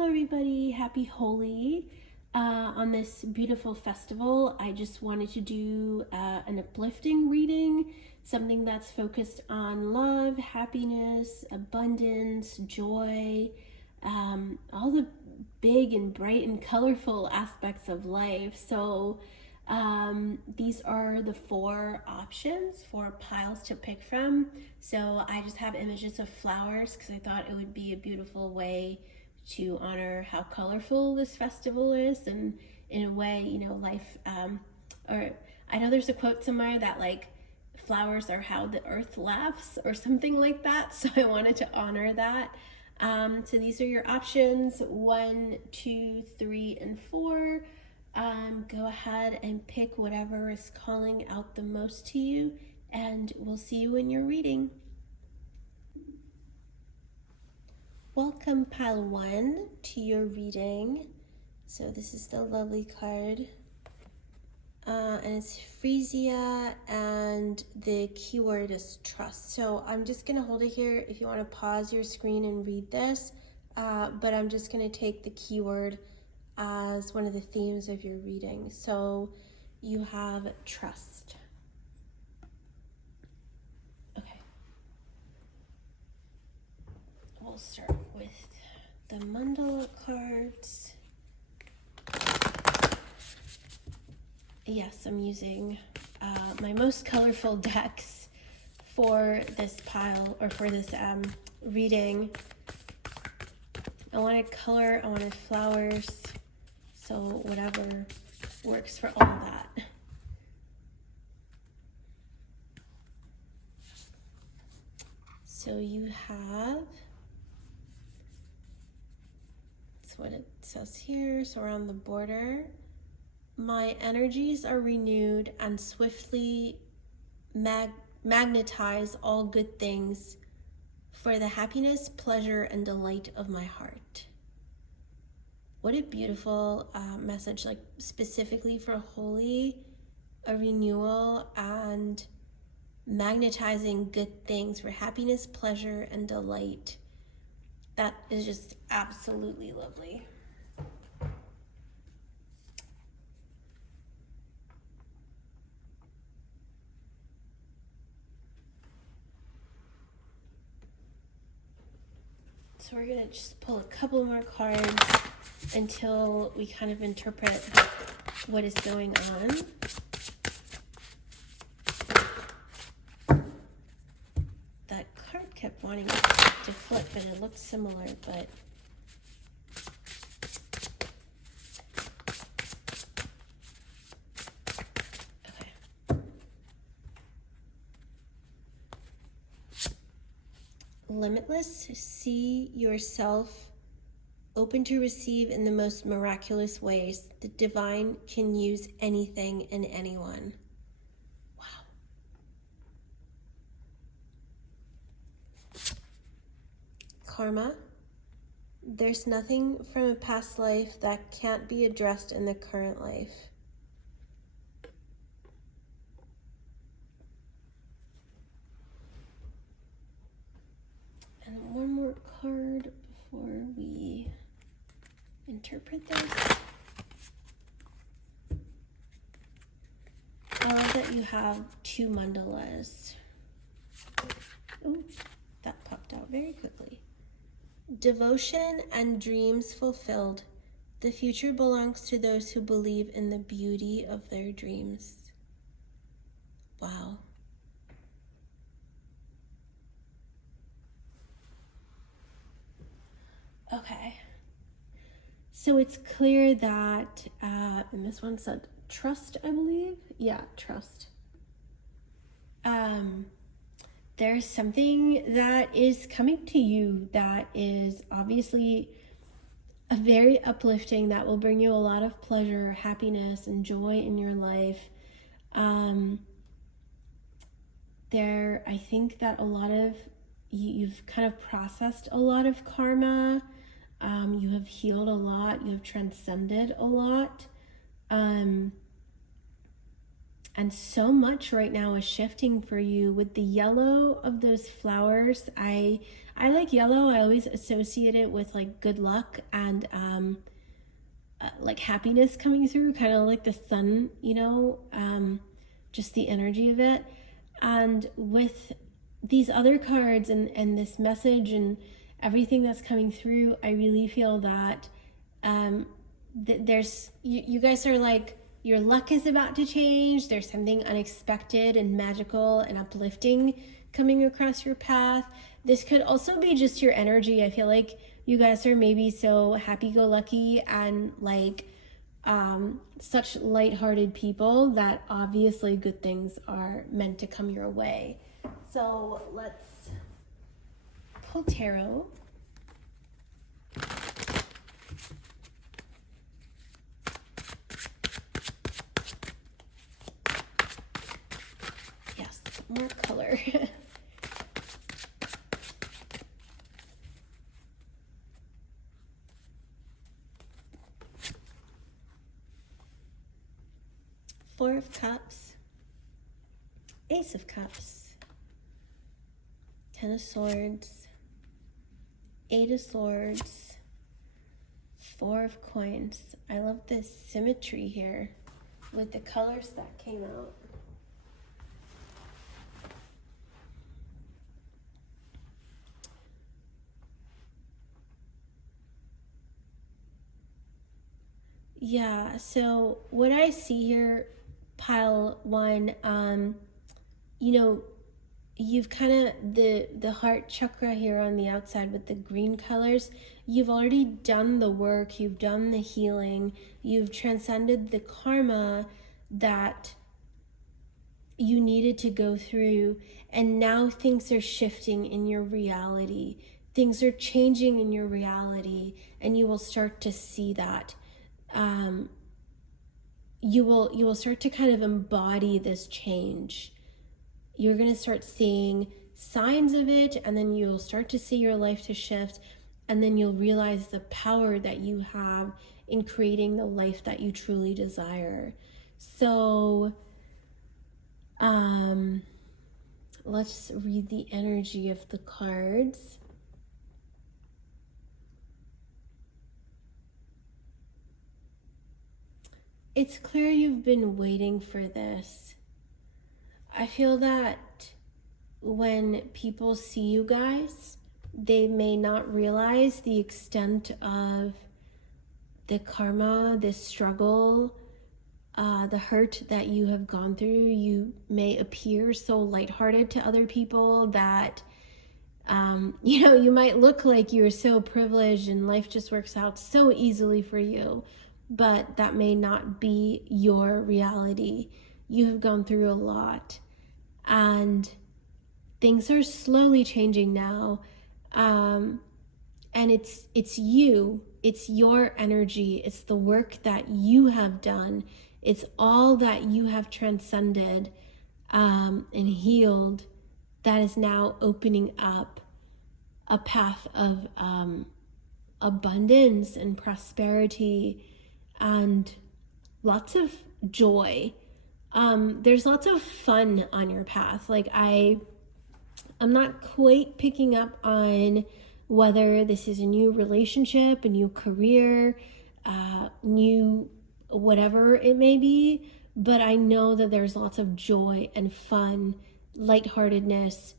Hello everybody, happy Holi. On this beautiful festival, I just wanted to do an uplifting reading, something that's focused on love, happiness, abundance, joy, all the big and bright and colorful aspects of life. So these are the 4 options, 4 piles to pick from. So I just have images of flowers because I thought it would be a beautiful way to honor how colorful this festival is, and in a way, you know, life, or I know there's a quote somewhere that like flowers are how the earth laughs or something like that, so I wanted to honor that. So these are your options, 1, 2, 3, and 4. Go ahead and pick whatever is calling out the most to you, and we'll see you in your reading. Welcome, pile 1, to your reading. So this is the lovely card, and it's Frisia, and the keyword is trust. So I'm just going to hold it here if you want to pause your screen and read this, but I'm just going to take the keyword as one of the themes of your reading. So you have trust. Okay. We'll start with the mandala cards. Yes, I'm using my most colorful decks for this pile, or for this reading. I wanted color, I wanted flowers, so whatever works for all of that. So you have, that's what it says here, so around the border. My energies are renewed and swiftly magnetize all good things for the happiness, pleasure, and delight of my heart. What a beautiful message, like specifically for Holi, a renewal and magnetizing good things for happiness, pleasure, and delight. That is just absolutely lovely. So we're gonna just pull a couple more cards until we kind of interpret what is going on. That card kept wanting to flip, and it looked similar, but limitless, see yourself open to receive in the most miraculous ways. The divine can use anything and anyone. Wow. Karma. There's nothing from a past life that can't be addressed in the current life. And one more card before we interpret this. I love that you have 2 mandalas. Oh, that popped out very quickly. Devotion and dreams fulfilled. The future belongs to those who believe in the beauty of their dreams. Wow. Okay, so it's clear that, and this one said trust, I believe. Yeah, trust. There's something that is coming to you that is obviously a very uplifting, that will bring you a lot of pleasure, happiness, and joy in your life. I think that a lot of, you've kind of processed a lot of karma. You have healed a lot, you have transcended a lot. And so much right now is shifting for you with the yellow of those flowers. I like yellow. I always associate it with like good luck and like happiness coming through, kind of like the sun, you know, just the energy of it. And with these other cards and this message and everything that's coming through, I really feel that there's, you guys are like, your luck is about to change. There's something unexpected and magical and uplifting coming across your path. This could also be just your energy. I feel like you guys are maybe so happy-go-lucky and like such lighthearted people that obviously good things are meant to come your way. So let's pull tarot. Yes, more color. Four of Cups, Ace of Cups, Ten of Swords, Eight of Swords, Four of Coins. I love this symmetry here with the colors that came out. Yeah, so what I see here, pile one, you know, you've kind of, the heart chakra here on the outside with the green colors, you've already done the work, you've done the healing, you've transcended the karma that you needed to go through, and now things are shifting in your reality. Things are changing in your reality, and you will start to see that. You will start to kind of embody this change. You're going to start seeing signs of it, and then you'll start to see your life to shift, and then you'll realize the power that you have in creating the life that you truly desire. So let's read the energy of the cards. It's clear you've been waiting for this. I feel that when people see you guys, they may not realize the extent of the karma, the struggle, the hurt that you have gone through. You may appear so lighthearted to other people that, you know, you might look like you're so privileged and life just works out so easily for you, but that may not be your reality. You have gone through a lot, and things are slowly changing now. And it's you, it's your energy, it's the work that you have done, it's all that you have transcended and healed that is now opening up a path of abundance and prosperity and lots of joy. There's lots of fun on your path. Like I'm not quite picking up on whether this is a new relationship, a new career, new whatever it may be, but I know that there's lots of joy and fun, lightheartedness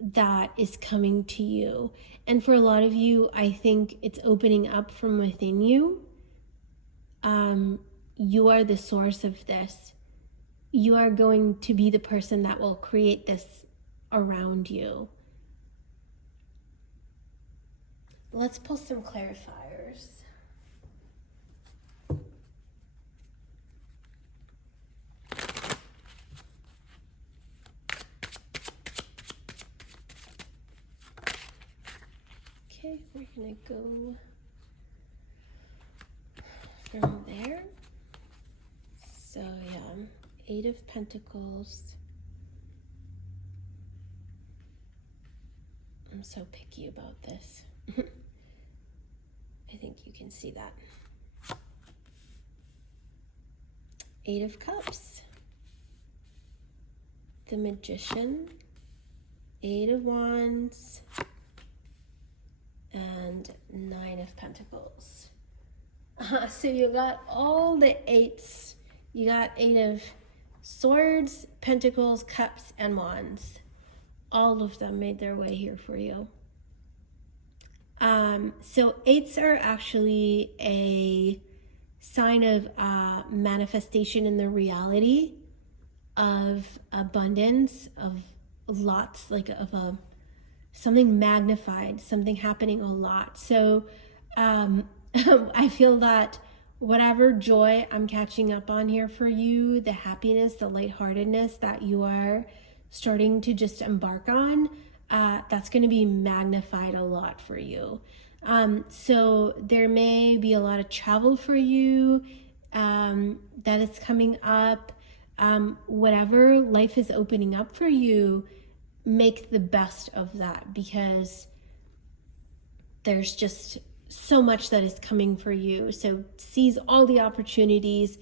that is coming to you. And for a lot of you, I think it's opening up from within you. You are the source of this. You are going to be the person that will create this around you. Let's pull some clarifiers. Okay, we're gonna go from there. So yeah, Eight of Pentacles. I'm so picky about this. I think you can see that. Eight of Cups. the Magician, 8 of Wands, and 9 of Pentacles. So you got all the 8s. You got 8 of Swords, Pentacles, Cups, and Wands. All of them made their way here for you. So 8s are actually a sign of manifestation in the reality of abundance, of lots, like of something magnified, something happening a lot. So I feel that whatever joy I'm catching up on here for you, the happiness, the lightheartedness that you are starting to just embark on, that's going to be magnified a lot for you. So there may be a lot of travel for you that is coming up. Whatever life is opening up for you, make the best of that, because there's just so much that is coming for you. So seize all the opportunities,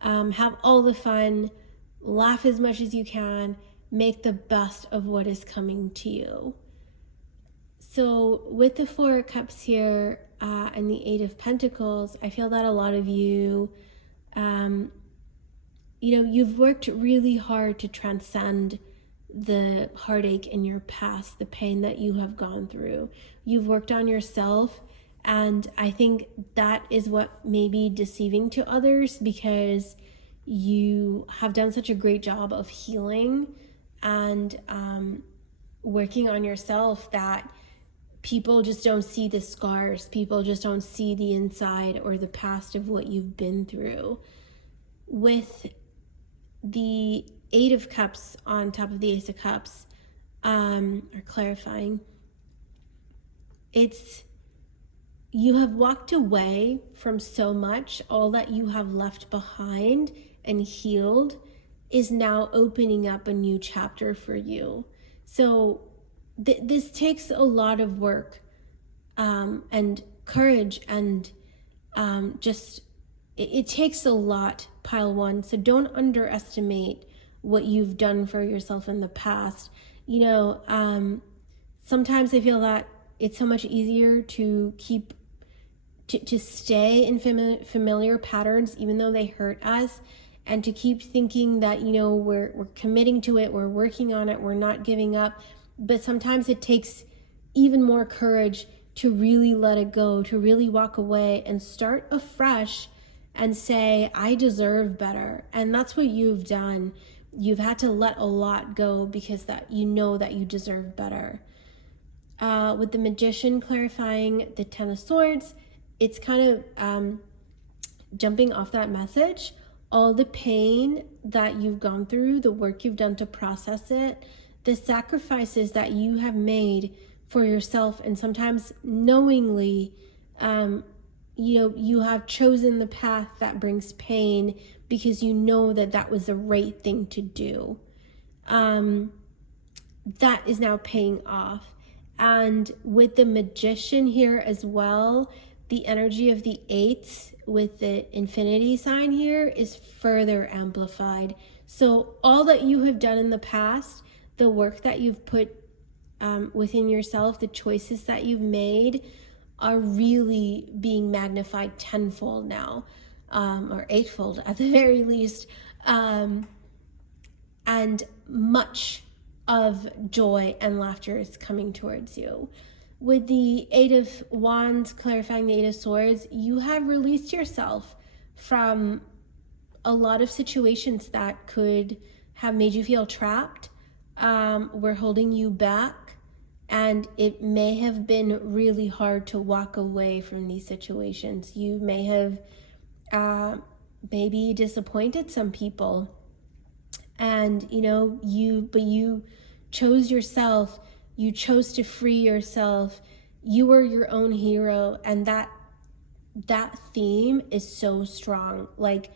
have all the fun, laugh as much as you can, make the best of what is coming to you. So with the 4 of Cups here and the 8 of Pentacles, I feel that a lot of you, you've worked really hard to transcend the heartache in your past, the pain that you have gone through. You've worked on yourself, and I think that is what may be deceiving to others, because you have done such a great job of healing and working on yourself that people just don't see the scars. People just don't see the inside or the past of what you've been through. With the 8 of Cups on top of the Ace of Cups, or clarifying, you have walked away from so much. All that you have left behind and healed is now opening up a new chapter for you. So this takes a lot of work and courage, and it takes a lot, pile 1. So don't underestimate what you've done for yourself in the past. Sometimes I feel that it's so much easier to stay in familiar patterns, even though they hurt us, and to keep thinking that, we're committing to it, we're working on it, we're not giving up. But sometimes it takes even more courage to really let it go, to really walk away and start afresh and say, I deserve better. And that's what you've done. You've had to let a lot go because that that you deserve better. With the Magician clarifying the 10 of Swords, it's kind of jumping off that message. All the pain that you've gone through, the work you've done to process it, the sacrifices that you have made for yourself, and sometimes knowingly, you have chosen the path that brings pain because you know that was the right thing to do. That is now paying off. And with the Magician here as well, the energy of the 8 with the infinity sign here is further amplified. So all that you have done in the past, the work that you've put within yourself, the choices that you've made are really being magnified tenfold now, or eightfold at the very least. And much of joy and laughter is coming towards you. With the 8 of Wands clarifying the 8 of Swords, you have released yourself from a lot of situations that could have made you feel trapped, were holding you back, and it may have been really hard to walk away from these situations. You may have maybe disappointed some people, and you chose yourself. You chose to free yourself. You were your own hero, and that theme is so strong. Like,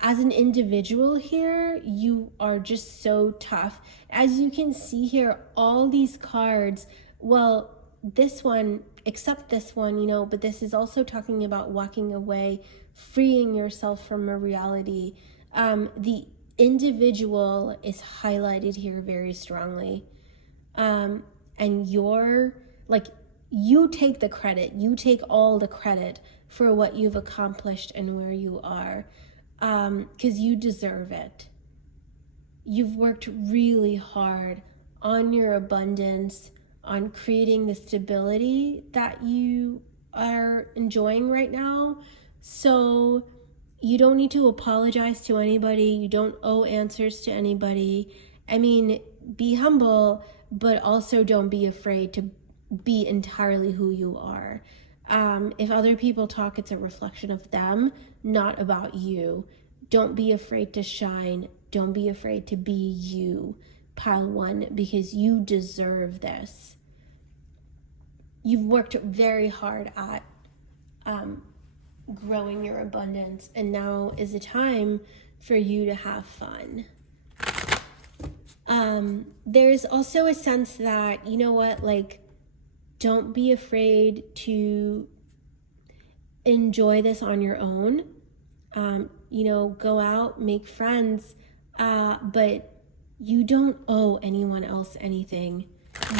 as an individual here, you are just so tough. As you can see here, all these cards, well, this one, except this one, but this is also talking about walking away, freeing yourself from a reality. The individual is highlighted here very strongly. And you're like, you take the credit, you take all the credit for what you've accomplished and where you are, because you deserve it. You've worked really hard on your abundance, on creating the stability that you are enjoying right now. So you don't need to apologize to anybody. You don't owe answers to anybody. I mean, be humble, but also don't be afraid to be entirely who you are. If other people talk, it's a reflection of them, not about you. Don't be afraid to shine. Don't be afraid to be you, pile one, because you deserve this. You've worked very hard at growing your abundance, and now is the time for you to have fun. There's also a sense that, you know what, like, don't be afraid to enjoy this on your own. You know, go out, make friends, but you don't owe anyone else anything.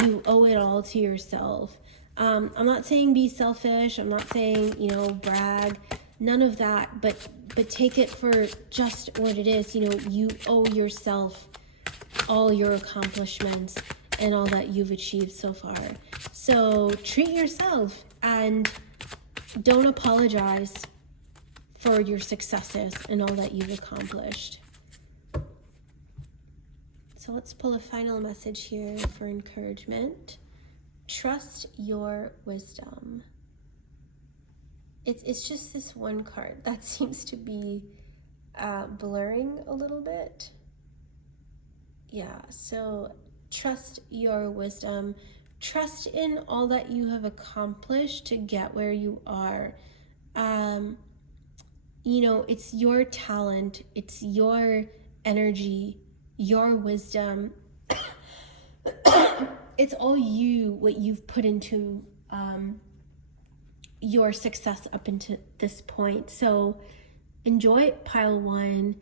You owe it all to yourself. I'm not saying be selfish. I'm not saying, you know, brag, none of that, but take it for just what it is. You know, you owe yourself all your accomplishments and all that you've achieved so far. So treat yourself and don't apologize for your successes and all that you've accomplished. So let's pull a final message here for encouragement. Trust your wisdom. It's just this one card that seems to be blurring a little bit. Yeah, so trust your wisdom. Trust in all that you have accomplished to get where you are. You know, it's your talent, it's your energy, your wisdom. It's all you, what you've put into your success up into this point. So enjoy it, pile one.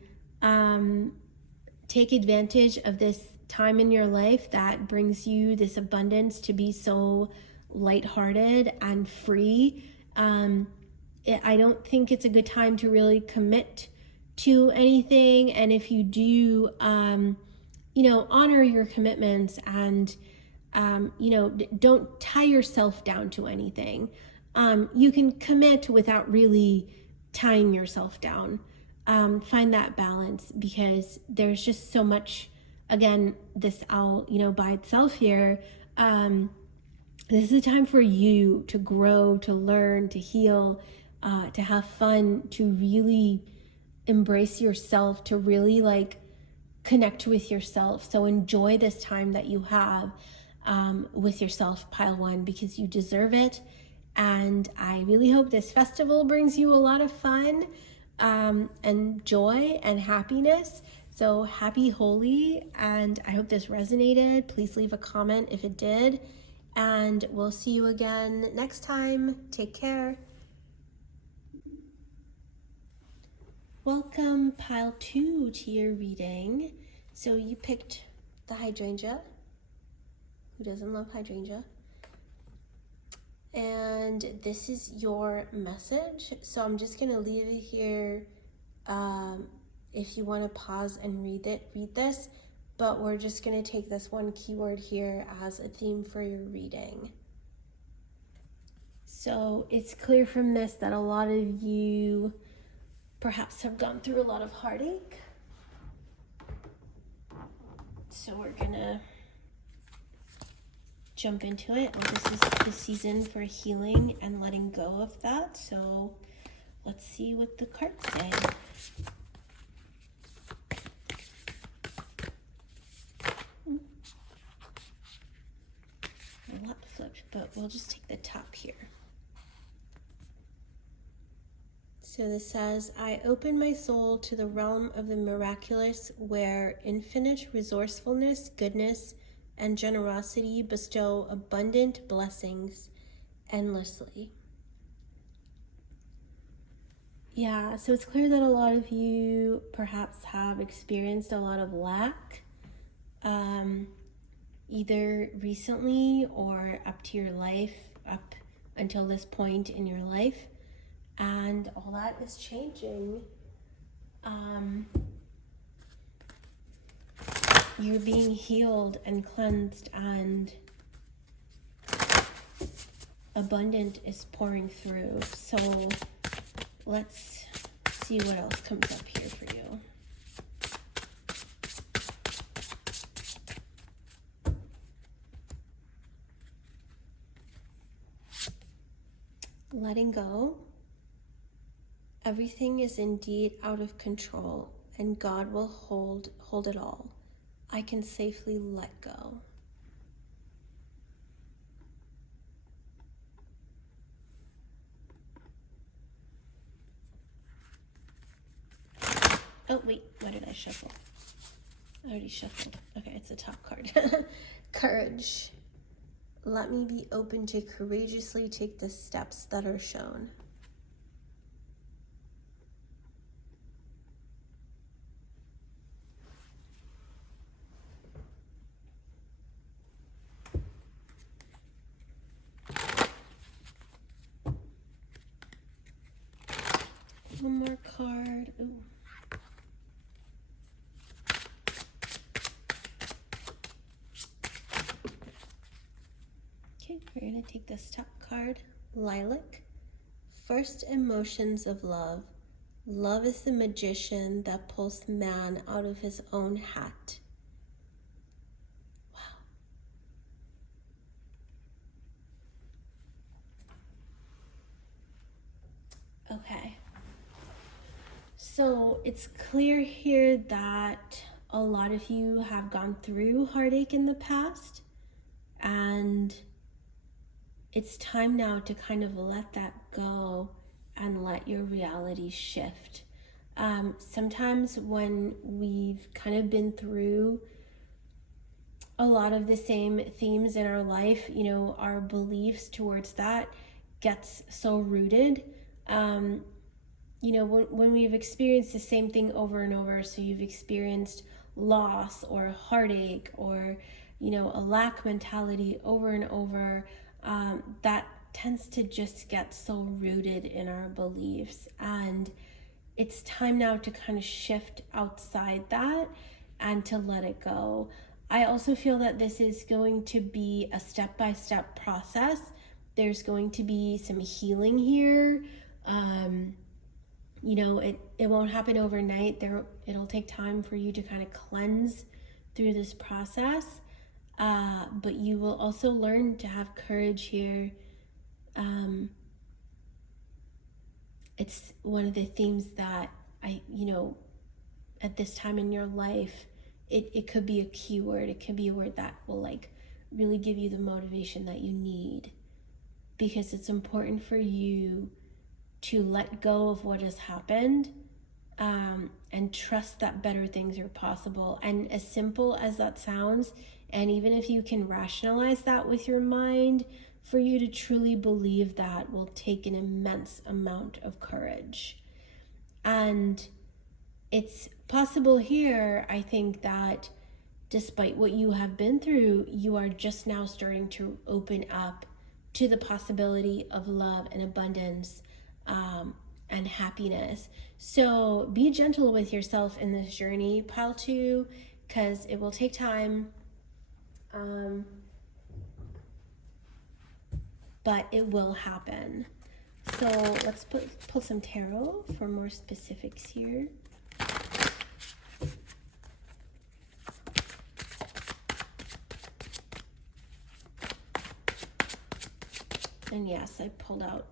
Take advantage of this time in your life that brings you this abundance to be so lighthearted and free. I don't think it's a good time to really commit to anything. And if you do, you know, honor your commitments and, you know, don't tie yourself down to anything. You can commit without really tying yourself down. Find that balance, because there's just so much, again, this owl, you know, by itself here. This is a time for you to grow, to learn, to heal, to have fun, to really embrace yourself, to really like connect with yourself. So enjoy this time that you have with yourself, pile one, because you deserve it. And I really hope this festival brings you a lot of fun and joy and happiness. So happy Holi, and I hope this resonated. Please leave a comment if it did, and we'll see you again next time. Take care. Welcome, pile two, to your reading. So you picked the hydrangea. Who doesn't love hydrangea? And this is your message. So I'm just gonna leave it here. If you want to pause and read this, but we're just going to take this one keyword here as a theme for your reading. So it's clear from this that a lot of you perhaps have gone through a lot of heartache. So we're going to jump into it. And this is the season for healing and letting go of that. So let's see what the cards say. A lot flipped, but we'll just take the top here. So this says, I open my soul to the realm of the miraculous, where infinite resourcefulness, goodness, and generosity bestow abundant blessings endlessly. Yeah, so it's clear that a lot of you perhaps have experienced a lot of lack, either recently or up to your life, up until this point in your life, and all that is changing. You're being healed and cleansed, and abundant is pouring through. So let's see what else comes up here for you. Letting go. Everything is indeed out of control, and God will hold it all. I can safely let go. Oh, wait, what did I shuffle? I already shuffled. Okay, it's the top card. Courage. Let me be open to courageously take the steps that are shown. One more card. Ooh. Okay, we're going to take this top card, Lilac. First emotions of love. Love is the magician that pulls man out of his own hat. Wow. Okay. So it's clear here that a lot of you have gone through heartache in the past, and it's time now to kind of let that go and let your reality shift. Sometimes when we've kind of been through a lot of the same themes in our life, you know, our beliefs towards that gets so rooted. You know, when we've experienced the same thing over and over, so you've experienced loss or heartache or, you know, a lack mentality over and over, that tends to just get so rooted in our beliefs. And it's time now to kind of shift outside that and to let it go. I also feel that this is going to be a step-by-step process. There's going to be some healing here. You know, it won't happen overnight. It'll take time for you to kind of cleanse through this process. But you will also learn to have courage here. It's one of the themes that you know, at this time in your life, it could be a keyword. It could be a word that will like really give you the motivation that you need, because it's important for you to let go of what has happened, and trust that better things are possible. And as simple as that sounds, and even if you can rationalize that with your mind, for you to truly believe that will take an immense amount of courage. And it's possible here, I think, that despite what you have been through, you are just now starting to open up to the possibility of love and abundance, and happiness. So be gentle with yourself in this journey, pile 2, because it will take time. But it will happen. So let's pull some tarot for more specifics here. And yes, I pulled out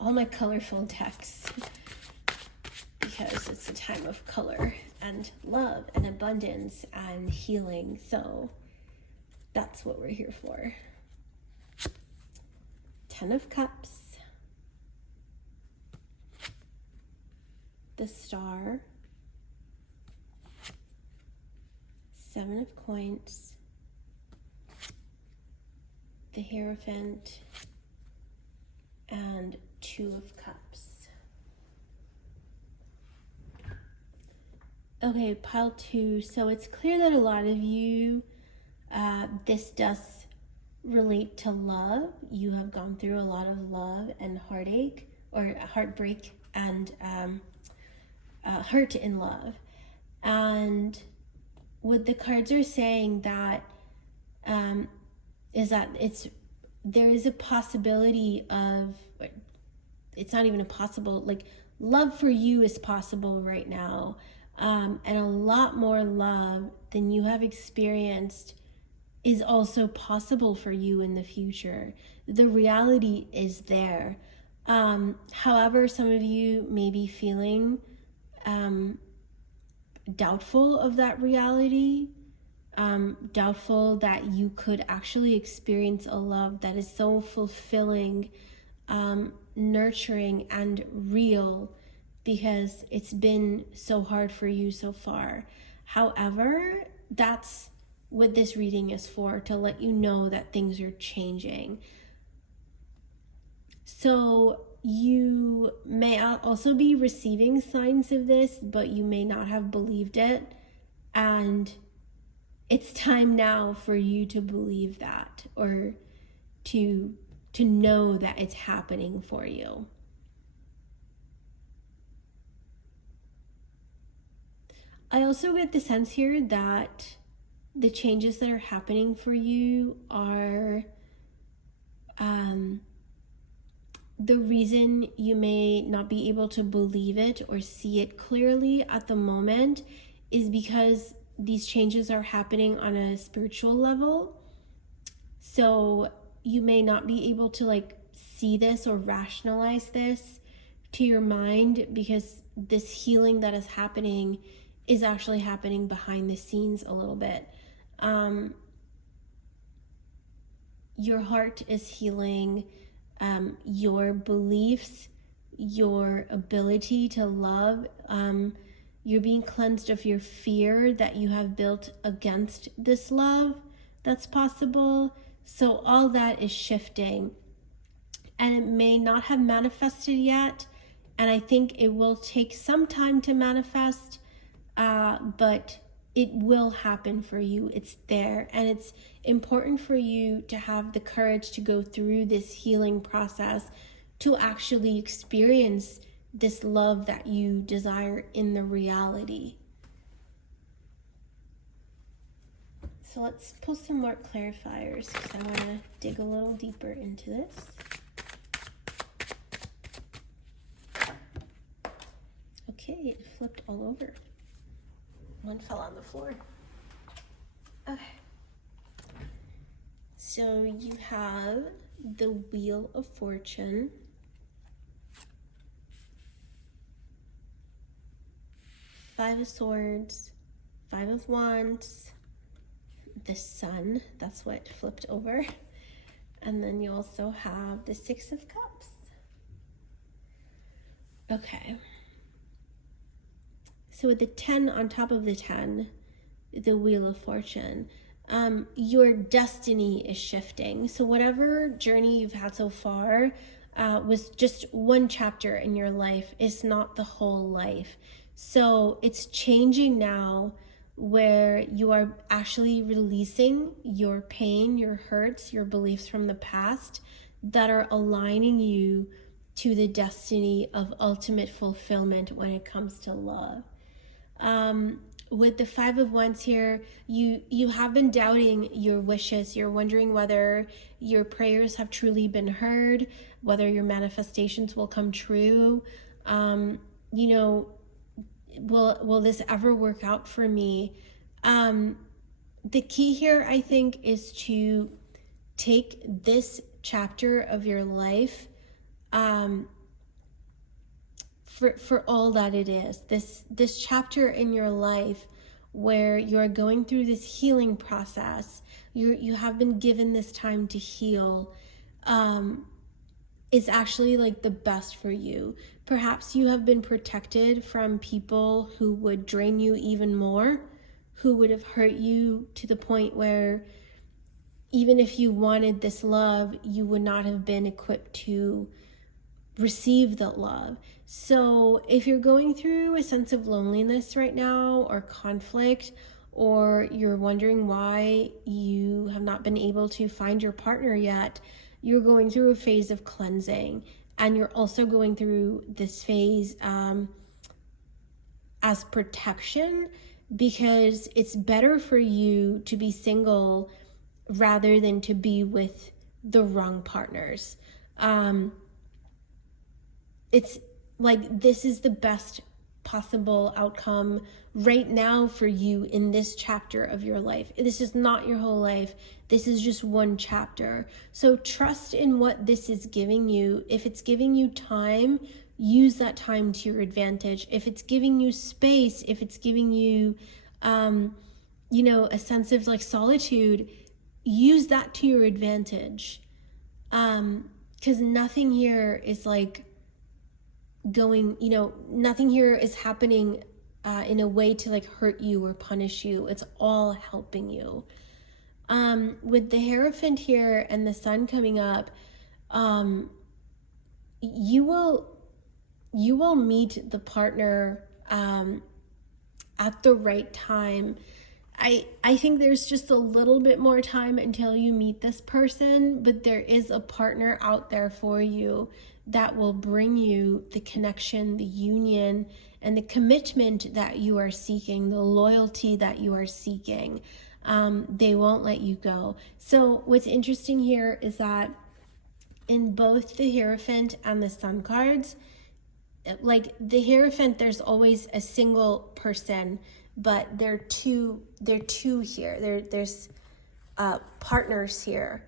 all my colorful decks because it's a time of color and love and abundance and healing. So that's what we're here for. 10 of Cups, the Star, 7 of Coins, the Hierophant, and 2 of Cups. Okay, pile 2. So it's clear that a lot of you, this does relate to love. You have gone through a lot of love and heartache, or heartbreak, and hurt in love. And what the cards are saying that is that there is a possibility of, it's not even a possible, like, love for you is possible right now, and a lot more love than you have experienced is also possible for you in the future. The reality is there. However, some of you may be feeling doubtful of that reality, doubtful that you could actually experience a love that is so fulfilling, nurturing, and real, because it's been so hard for you so far. However, that's what this reading is for, to let you know that things are changing. So you may also be receiving signs of this, but you may not have believed it. And it's time now for you to believe that, or to know that it's happening for you. I also get the sense here that the changes that are happening for you are the reason you may not be able to believe it or see it clearly at the moment is because these changes are happening on a spiritual level. So you may not be able to see this or rationalize this to your mind, because this healing that is happening is actually happening behind the scenes a little bit. Your heart is healing, your beliefs, your ability to love. You're being cleansed of your fear that you have built against this love that's possible. So all that is shifting, and it may not have manifested yet. And I think it will take some time to manifest, but it will happen for you. It's there, and it's important for you to have the courage to go through this healing process to actually experience this love that you desire in the reality. So let's pull some more clarifiers, because I want to dig a little deeper into this. Okay, it flipped all over. One fell on the floor. Okay. So you have the Wheel of Fortune, Five of Swords, Five of Wands, the Sun, that's what flipped over, and then you also have the Six of Cups. Okay. So with the 10 on top of the 10, the Wheel of Fortune, your destiny is shifting. So whatever journey you've had so far was just one chapter in your life. It's not the whole life. So it's changing now, where you are actually releasing your pain, your hurts, your beliefs from the past that are aligning you to the destiny of ultimate fulfillment when it comes to love. With the Five of Wands here, you have been doubting your wishes. You're wondering whether your prayers have truly been heard, whether your manifestations will come true. Will this ever work out for me? The key here, I think, is to take this chapter of your life for all that it is. This chapter in your life where you're going through this healing process, you have been given this time to heal, is actually the best for you. Perhaps you have been protected from people who would drain you even more, who would have hurt you to the point where even if you wanted this love, you would not have been equipped to receive the love. So if you're going through a sense of loneliness right now, or conflict, or you're wondering why you have not been able to find your partner yet, you're going through a phase of cleansing. And you're also going through this phase as protection, because it's better for you to be single rather than to be with the wrong partners. It's like, this is the best possible outcome right now for you in this chapter of your life. This is not your whole life. This is just one chapter. So trust in what this is giving you. If it's giving you time, use that time to your advantage. If it's giving you space, if it's giving you, a sense of like solitude, use that to your advantage. Because nothing here is like nothing here is happening in a way to like hurt you or punish you. It's all helping you. With the Hierophant here and the Sun coming up, you will meet the partner at the right time. I think there's just a little bit more time until you meet this person, but there is a partner out there for you that will bring you the connection, the union, and the commitment that you are seeking, the loyalty that you are seeking. They won't let you go. So what's interesting here is that in both the Hierophant and the Sun cards, like the Hierophant, there's always a single person, but there are two here. There's partners here.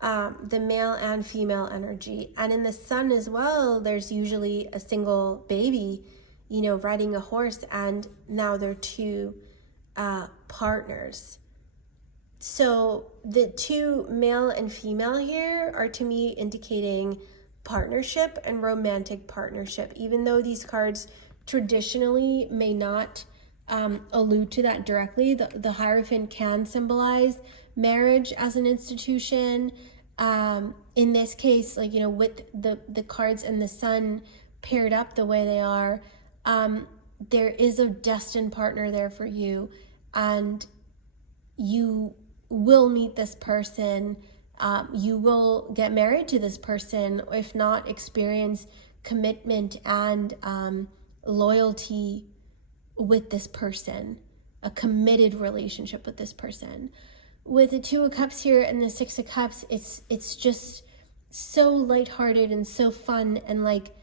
The male and female energy. And in the Sun as well, there's usually a single baby, riding a horse, and now there are two partners. So the two male and female here are, to me, indicating partnership and romantic partnership, even though these cards traditionally may not allude to that directly. The Hierophant can symbolize marriage as an institution. In this case, with the cards and the Sun paired up the way they are, there is a destined partner there for you, and you will meet this person. You will get married to this person, or if not, experience commitment and loyalty with this person, a committed relationship with this person. With the Two of Cups here and the Six of Cups, it's just so lighthearted and so fun and like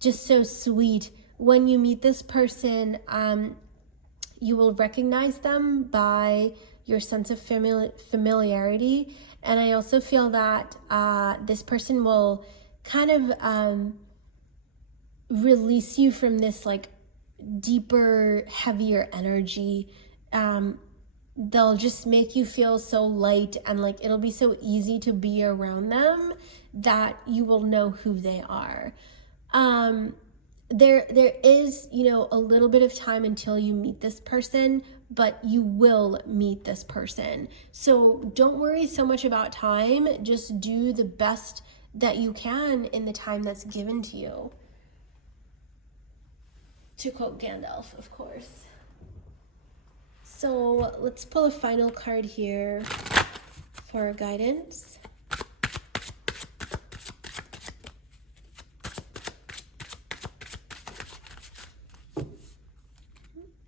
just so sweet. When you meet this person, you will recognize them by your sense of familiarity. And I also feel that this person will kind of release you from this like deeper, heavier energy. They'll just make you feel so light, and like it'll be so easy to be around them that you will know who they are. There is, a little bit of time until you meet this person, but you will meet this person. So don't worry so much about time. Just do the best that you can in the time that's given to you. To quote Gandalf, of course. So let's pull a final card here for guidance.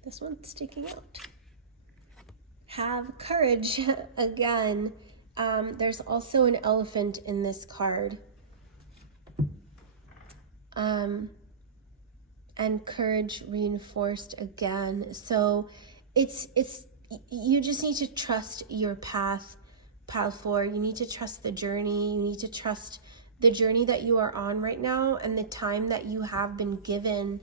This one's sticking out. Have courage again. There's also an elephant in this card. And courage reinforced again. So it's you just need to trust your path forward. You need to trust the journey. You need to trust the journey that you are on right now, and the time that you have been given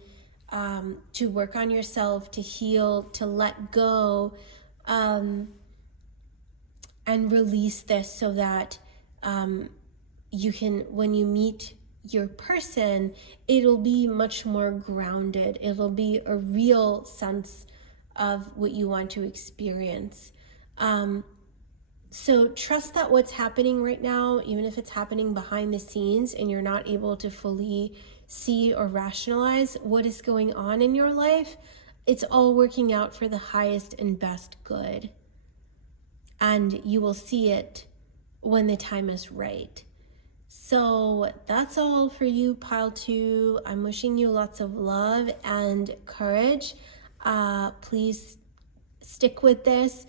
to work on yourself, to heal, to let go, and release this, so that you can, when you meet your person, it'll be much more grounded. It'll be a real sense of what you want to experience. So trust that what's happening right now, even if it's happening behind the scenes and you're not able to fully see or rationalize what is going on in your life, it's all working out for the highest and best good. And you will see it when the time is right. So that's all for you, pile 2. I'm wishing you lots of love and courage. Please stick with this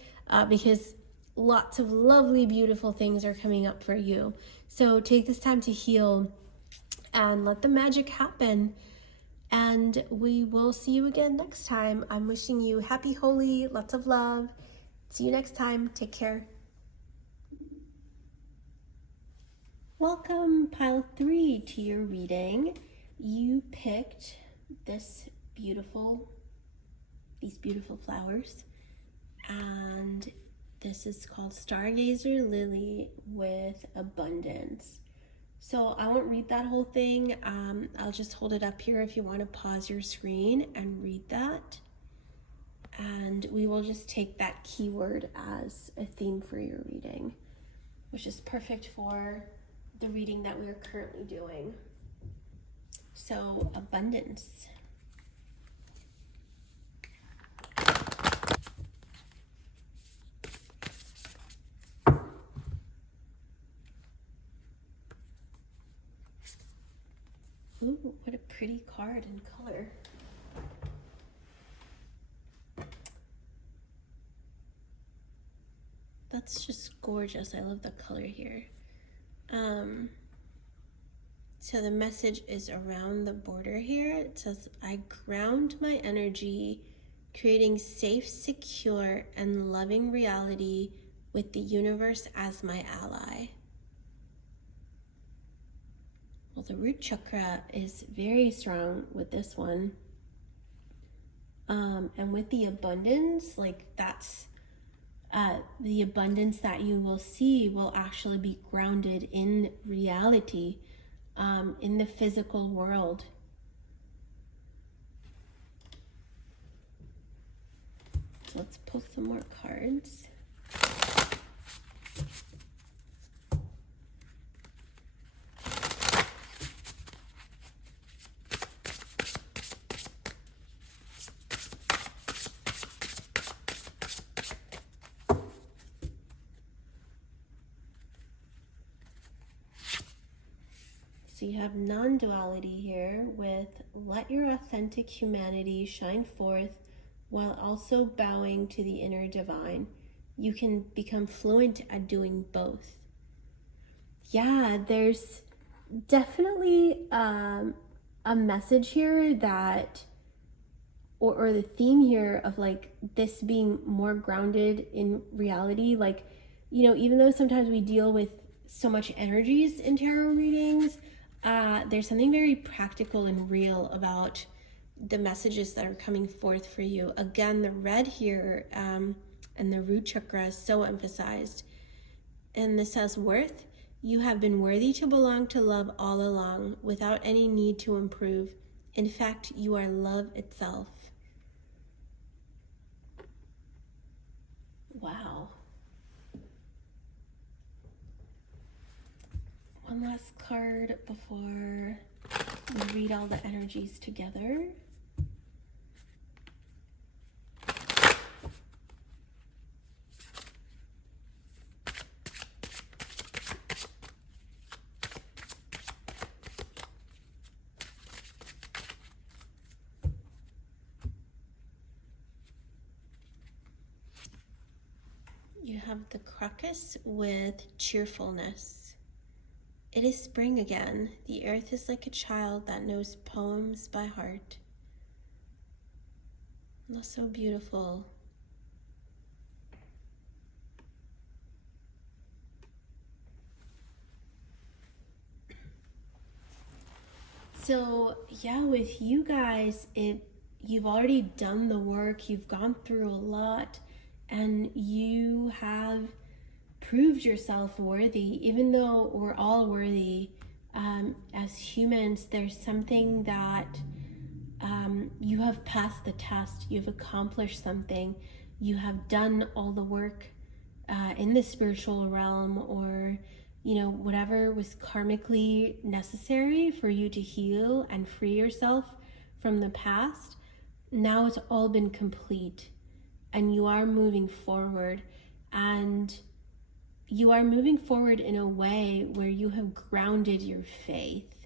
because lots of lovely, beautiful things are coming up for you. So take this time to heal and let the magic happen. And we will see you again next time. I'm wishing you happy Holi, lots of love. See you next time. Take care. Welcome, pile 3, to your reading. You picked these beautiful flowers, and this is called Stargazer Lily with Abundance. So I won't read that whole thing. I'll just hold it up here if you want to pause your screen and read that. And we will just take that keyword as a theme for your reading, which is perfect for the reading that we are currently doing. So, abundance. Ooh, what a pretty card and color. That's just gorgeous. I love the color here. So the message is around the border here. It says, I ground my energy, creating safe, secure, and loving reality with the universe as my ally. Well, the root chakra is very strong with this one. And with the abundance, like that's the abundance that you will see will actually be grounded in reality, in the physical world. So let's pull some more cards. So you have non-duality here with let your authentic humanity shine forth while also bowing to the inner divine. You can become fluent at doing both. Yeah, there's definitely a message here that, or the theme here of like this being more grounded in reality. Like, you know, even though sometimes we deal with so much energies in tarot readings, there's something very practical and real about the messages that are coming forth for you. Again, the red here and the root chakra is so emphasized. And this says, worth, you have been worthy to belong to love all along without any need to improve. In fact, you are love itself. Wow. One last card before we read all the energies together. You have the crocus with cheerfulness. It is spring again. The earth is like a child that knows poems by heart. That's so beautiful. So yeah, with you guys, you've already done the work. You've gone through a lot, and you have proved yourself worthy. Even though we're all worthy, as humans, there's something that you have passed the test. You've accomplished something. You have done all the work in the spiritual realm, or, you know, whatever was karmically necessary for you to heal and free yourself from the past. Now it's all been complete, and you are moving forward, and you are moving forward in a way where you have grounded your faith.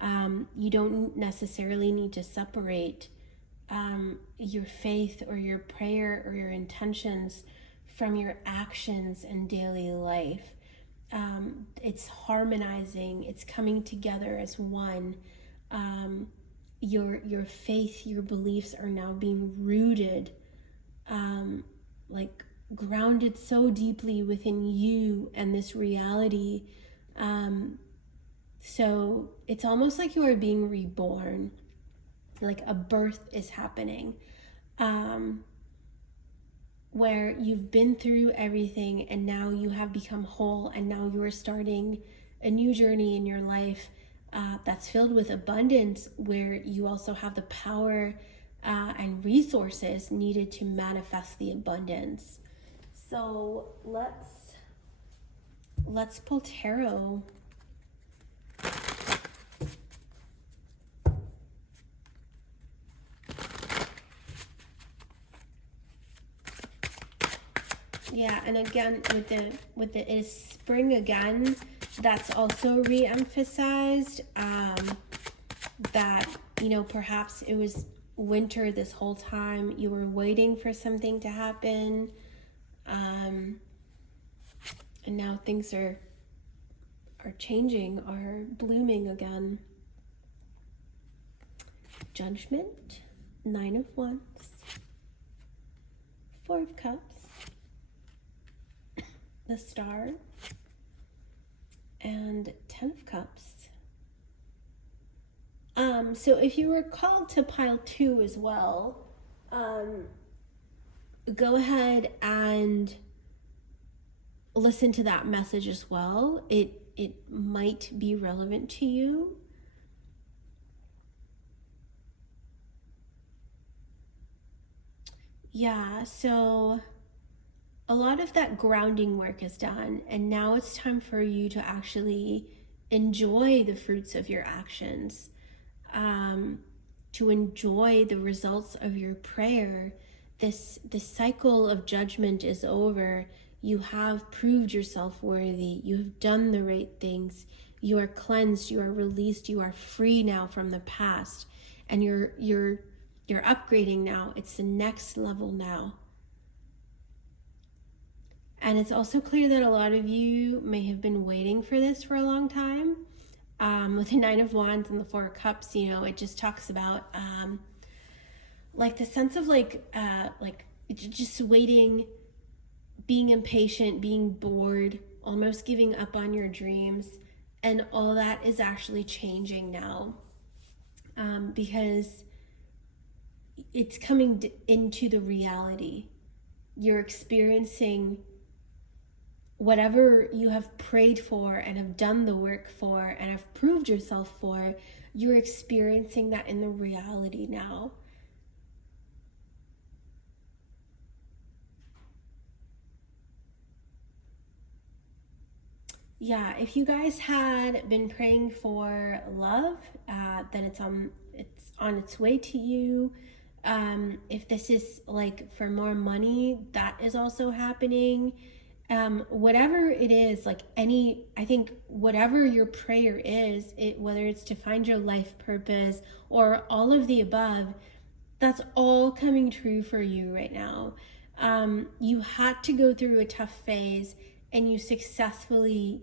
You don't necessarily need to separate your faith or your prayer or your intentions from your actions and daily life. It's harmonizing, it's coming together as one. Your faith, your beliefs are now being rooted, like grounded so deeply within you and this reality. So it's almost like you are being reborn, like a birth is happening, where you've been through everything and now you have become whole, and now you are starting a new journey in your life that's filled with abundance, where you also have the power and resources needed to manifest the abundance. So let's pull tarot. Yeah, and again, with the is spring again, that's also re-emphasized, that, you know, perhaps it was winter this whole time. You were waiting for something to happen, and now things are changing, are blooming again. Judgment, 9 of Wands, 4 of Cups, the Star, and 10 of Cups. So if you were called to pile 2 as well, go ahead and listen to that message as well. It might be relevant to you. Yeah, so a lot of that grounding work is done, and now it's time for you to actually enjoy the fruits of your actions, to enjoy the results of your prayer. This cycle of judgment is over. You have proved yourself worthy. You have done the right things. You are cleansed. You are released. You are free now from the past, and you're upgrading now. It's the next level now. And it's also clear that a lot of you may have been waiting for this for a long time. With the 9 of Wands and the 4 of Cups, you know, it just talks about like the sense of like just waiting, being impatient, being bored, almost giving up on your dreams. And all that is actually changing now, because it's coming into the reality. You're experiencing whatever you have prayed for and have done the work for and have proved yourself for. You're experiencing that in the reality now. Yeah, if you guys had been praying for love, then it's on its way to you. If this is like for more money, that is also happening. Whatever it is, like I think whatever your prayer is, whether it's to find your life purpose or all of the above, that's all coming true for you right now. You had to go through a tough phase and you successfully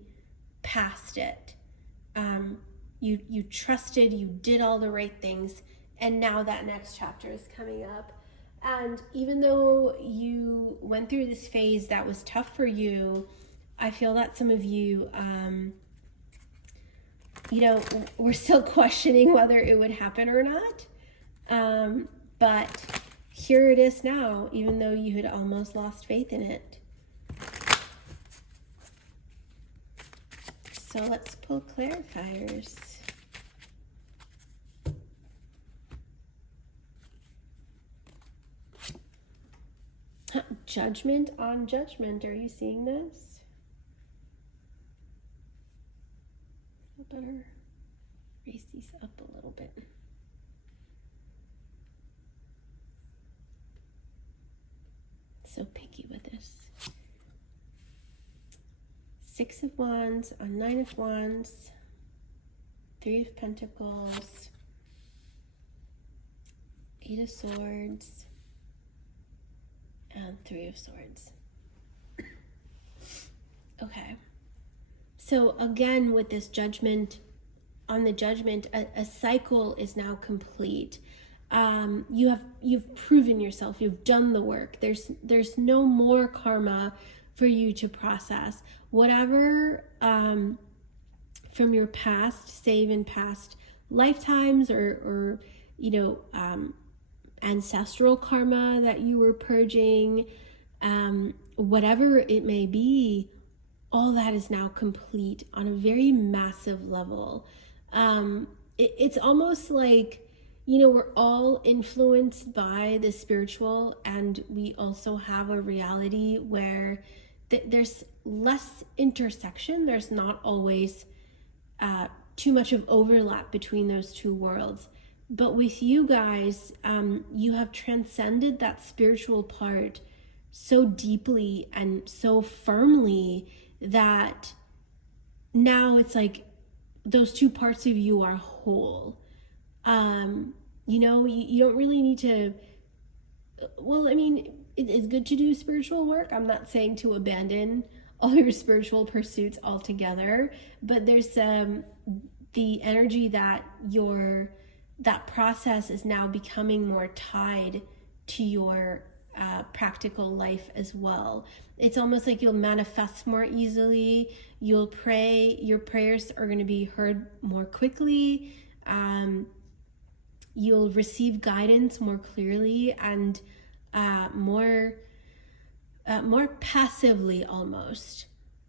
passed it. You trusted, you did all the right things, and now that next chapter is coming up. And even though you went through this phase that was tough for you, I feel that some of you, you know, were still questioning whether it would happen or not. But here it is now, even though you had almost lost faith in it. So let's pull clarifiers. Judgment on judgment. Are you seeing this? I better raise these up a little bit. So picky with this. 6 of Wands on 9 of Wands, 3 of Pentacles, 8 of Swords, and 3 of Swords. Okay. So again, with this judgment, on the judgment, a cycle is now complete. You've proven yourself. You've done the work. There's no more karma for you to process. Whatever from your past, say even past lifetimes or ancestral karma that you were purging, whatever it may be, all that is now complete on a very massive level. It's almost like, we're all influenced by the spiritual, and we also have a reality where there's less intersection. There's not always too much of overlap between those two worlds. But with you guys, you have transcended that spiritual part so deeply and so firmly that now it's like those two parts of you are whole. You don't really need to, it's good to do spiritual work. I'm not saying to abandon all your spiritual pursuits altogether, but there's the energy that that process is now becoming more tied to your practical life as well. It's almost like you'll manifest more easily. You'll pray. Your prayers are going to be heard more quickly. You'll receive guidance more clearly and more passively almost.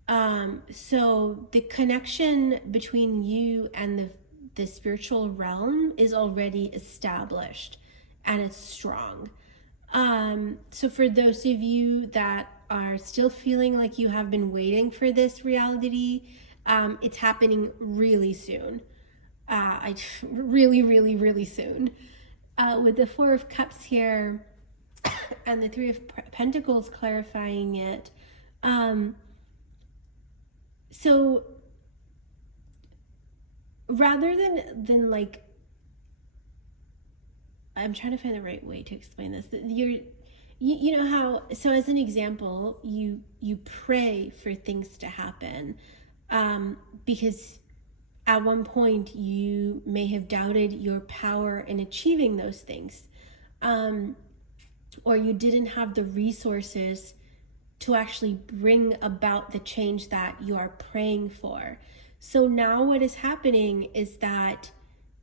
So the connection between you and the spiritual realm is already established and it's strong. So for those of you that are still feeling like you have been waiting for this reality, it's happening really soon. Really soon. With the 4 of Cups here and the 3 of Pentacles clarifying it. So rather than like, I'm trying to find the right way to explain this. You know how, so as an example, you pray for things to happen, because at one point you may have doubted your power in achieving those things, or you didn't have the resources to actually bring about the change that you are praying for. So now what is happening is that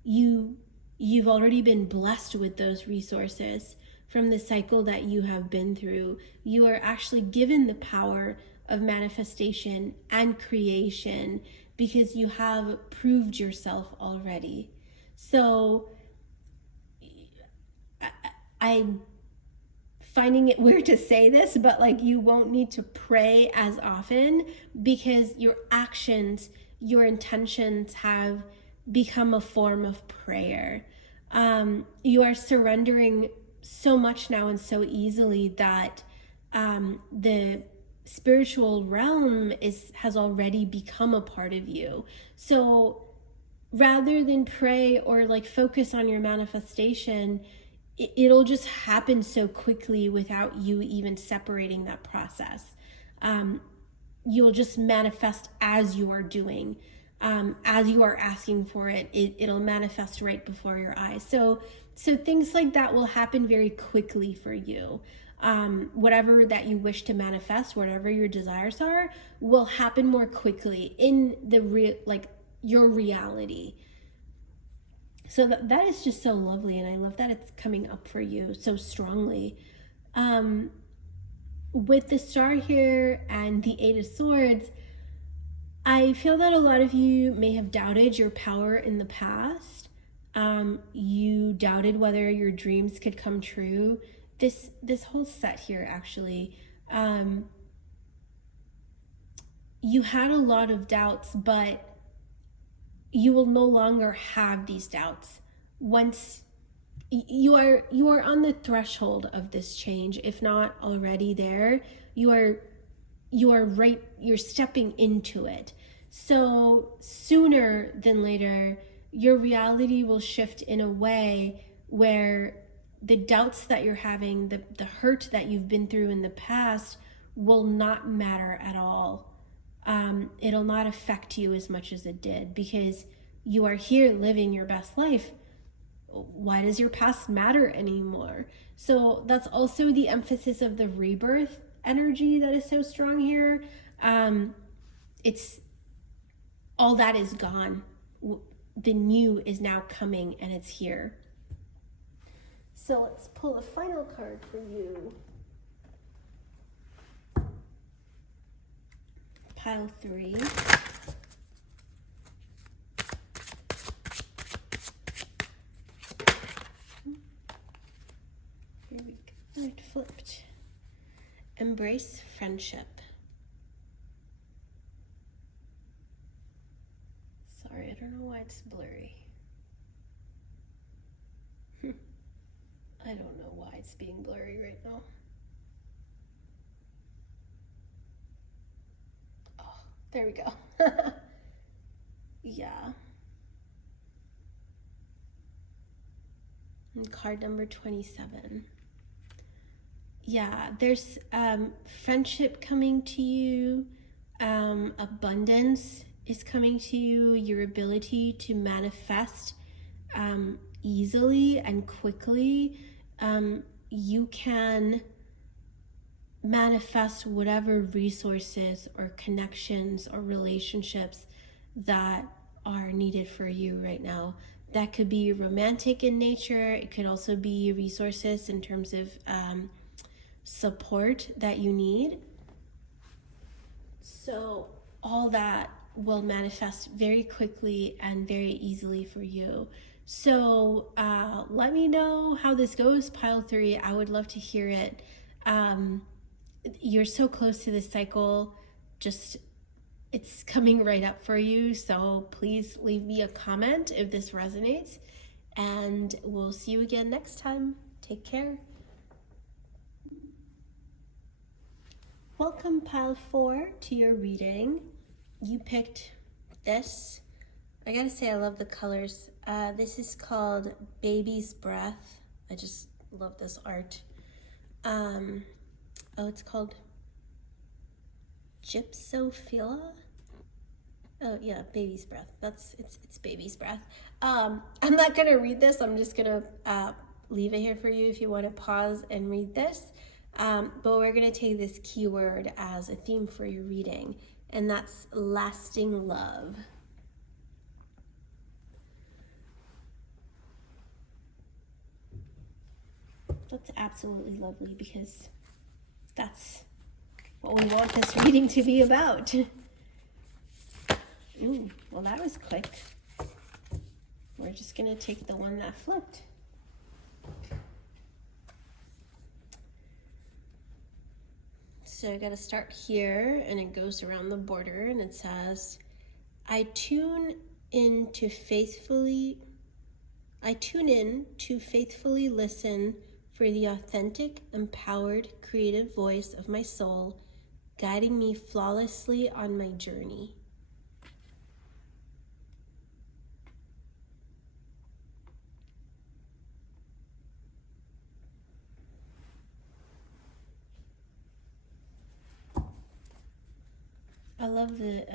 you've already been blessed with those resources from the cycle that you have been through. You are actually given the power of manifestation and creation because you have proved yourself already. So I'm finding it weird to say this, but like, you won't need to pray as often because your actions, your intentions have become a form of prayer. You are surrendering so much now and so easily that the spiritual realm has already become a part of you. So rather than pray or like focus on your manifestation, it'll just happen so quickly without you even separating that process. You'll just manifest as you are doing. As you are asking for it, it'll manifest right before your eyes. So things like that will happen very quickly for you. Whatever that you wish to manifest, whatever your desires are, will happen more quickly in your reality. So that is just so lovely, and I love that it's coming up for you so strongly. With the Star here and the 8 of Swords, I feel that a lot of you may have doubted your power in the past. You doubted whether your dreams could come true. This whole set here, actually, You had a lot of doubts, but you will no longer have these doubts once you are on the threshold of this change. If not already there, you're stepping into it. So sooner than later, your reality will shift in a way where the doubts that you're having, the hurt that you've been through in the past will not matter at all. It'll not affect you as much as it did, because you are here living your best life. Why does your past matter anymore? So that's also the emphasis of the rebirth energy that is so strong here. It's all that is gone. The new is now coming, and it's here. So let's pull a final card for you. Pile 3. Here we go. It flipped. Embrace friendship. Sorry, I don't know why it's blurry. I don't know why it's being blurry right now. Oh, there we go. Yeah. And card number 27. Yeah, there's friendship coming to you, abundance is coming to you, your ability to manifest easily and quickly. You can manifest whatever resources or connections or relationships that are needed for you right now. That could be romantic in nature. It could also be resources in terms of support that you need. So all that will manifest very quickly and very easily for you. So let me know how this goes, pile 3. I would love to hear it. You're so close to this cycle. Just, it's coming right up for you. So please leave me a comment if this resonates. And we'll see you again next time. Take care. Welcome, pile 4, to your reading. You picked this. I gotta say, I love the colors. This is called Baby's Breath. I just love this art. Oh, it's called Gypsophila. Oh yeah, Baby's Breath. It's Baby's Breath. I'm not gonna read this. I'm just gonna leave it here for you if you want to pause and read this. But we're gonna take this keyword as a theme for your reading, and that's lasting love. That's absolutely lovely, because that's what we want this reading to be about. Ooh, well, that was quick. We're just gonna take the one that flipped. So I gotta start here, and it goes around the border, and it says, I tune in to faithfully listen for the authentic, empowered, creative voice of my soul, guiding me flawlessly on my journey. I love the,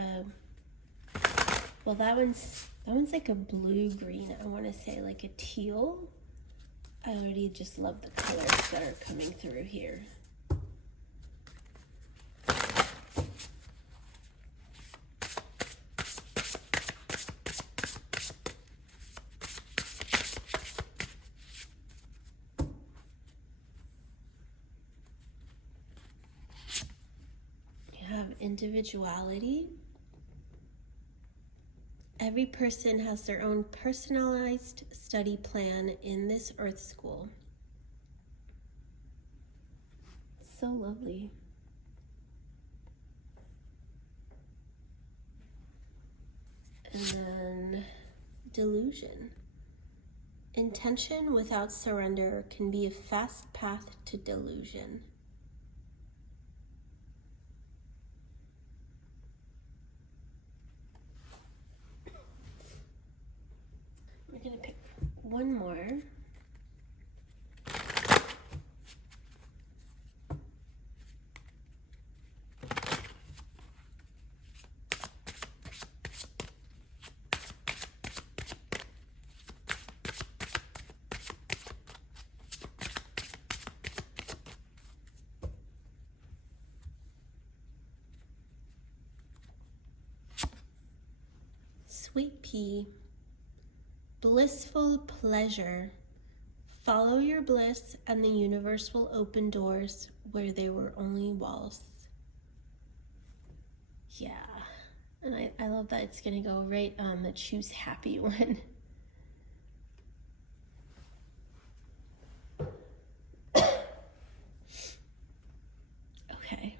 well, that one's like a blue-green. I want to say like a teal. I already just love the colors that are coming through here. You have individuality. Every person has their own personalized study plan in this Earth School. So lovely. And then delusion. Intention without surrender can be a fast path to delusion. We're going to pick one more. Sweet pea. Blissful pleasure. Follow your bliss and the universe will open doors where there were only walls. Yeah, and I love that it's gonna go right on the choose happy one. Okay.